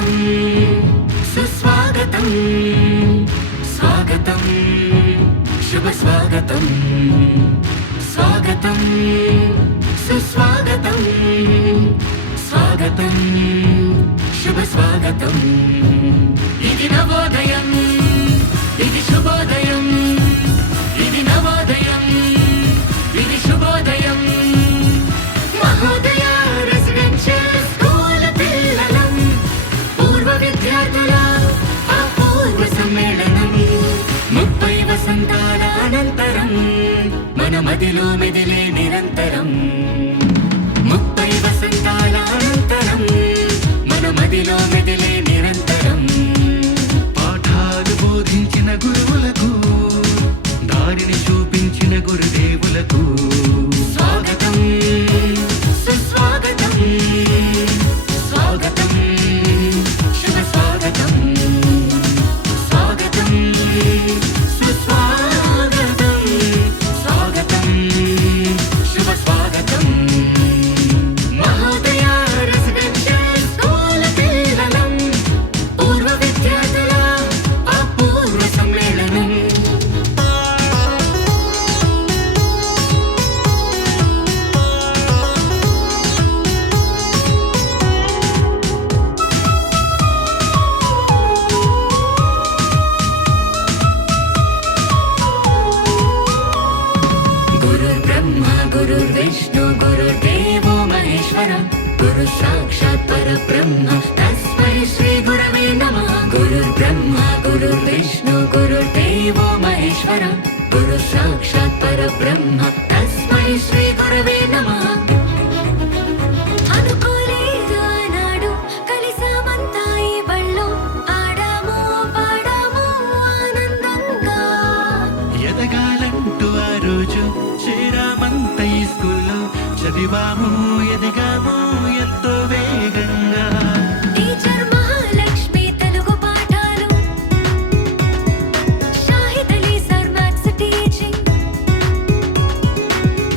స్వాగతం సుస్వాగతం స్వాగతం శుభ స్వాగతం స్వాగతం సుస్వాగతం స్వాగతం శుభ స్వాగతం ఇది నవోదయం ఇది శుభోదయం ఇది నవోదయం ఇది శుభోదయం మహోదయ రెసిడెన్షియల్ స్కూల్ పిల్లలం పూర్వ విద్యార్థుల అపూర్వ సమ్మేళనం 30 వసంతాల అనంతరం మన మదిలో మెదిలే నిరంతరం 30 వసంతాల అనంతరం మన మదిలో మెదిలే నిరంతరం పాఠాలు బోధించిన గురువులకు దారిని చూపించిన గురుదేవులకు స్వాగతం సుస్వాగతం స్వాగతం శుభ స్వాగతం స్వాగతం సుస్వాగతం స్వాగతం శుభ స్వాగతం మహోదయ రెసిడెన్షియల్ స్కూల్ పిల్లలం పూర్వ విద్యార్థుల అపూర్వ సమ్మేళనం गुरुर्ब्रह्मा गुरुर्विष्णु गुरुर्देवो महेश्वर गुरु साक्षात् परब्रह्म तस्मै श्री गुरवे नमः गुरुर्ब्रह्मा गुरुर्विष्णु गुरुर्देवो महेश्वर गुरु साक्षात् परब्रह्म तस्मै श्री गुरवे नमः అనుకోలేదు ఆనాడు కలిసామంతా ఈ బళ్ళో ఆడాము పాడాము ఆనందంగా ఎదగాలంటూ ఆ రోజు చేరామంత ఈ స్కూల్లో చదివాము ఎదిగాము ఎంతో వేగంగా టీచర్ మహాలక్ష్మి తెలుగు పాఠాలు Shahid Ali sir maths teaching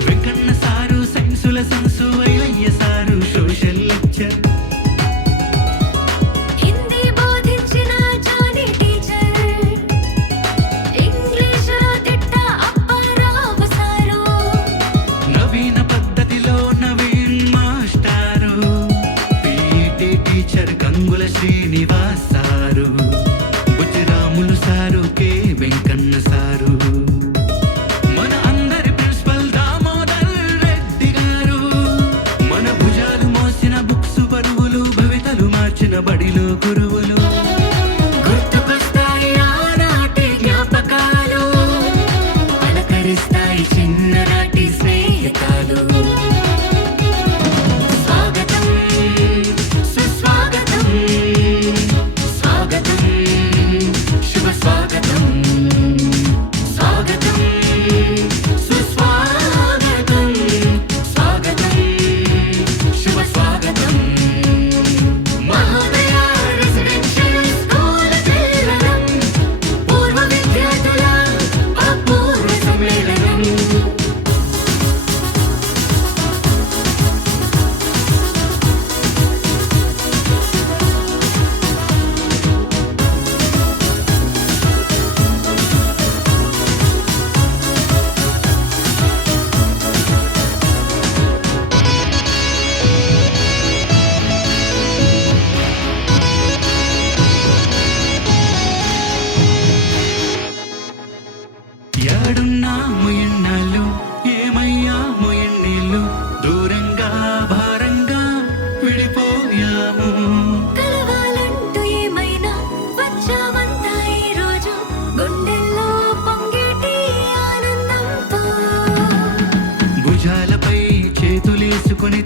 Venkanna sir సైన్సుల సంసు Ailayya sir social lecture Hindi బోధించిన జానీ టీచర్ ఇంగ్లీషులో తిట్ట అప్పారావు సారు నవీన పద్ధతిలో నవీన్ మాస్టారు PT teacher Gangula Srinivas sir Buchiramulu sir K Venkanna sir మన అందరి ప్రిన్సిపల్ దామోదర్ రెడ్డి గారు మన భుజాలు మోసిన బుక్స్ బరువులు భవితలు మార్చిన బడిలో గురువులు గుర్తుకొస్తాయి ఆనాటి జ్ఞాపకాలు పలకరిస్తాయి చిన్ననాటి స్నేహితాలు స్వాగతం సుస్వాగతం స్వాగతం శుభ స్వాగతం స్వాగతం సుస్వాగతం స్వాగతం శుభ స్వాగతం మహోదయ రెసిడెన్షియల్ స్కూల్ పిల్లలం పూర్వ విద్యార్థుల అపూర్వ సమ్మేళనం ఏడున్నాము ఎన్నాళ్ళు ఏమయ్యాము ఎన్నేళ్ళు దూరంగా భారంగా విడిపోయాము కలవాలంటూ ఏమైనా వచ్చామంతా ఈ రోజు గుండెల్లో పొంగేటి ఆనందంతో భుజాలపై చేతులేసుకొని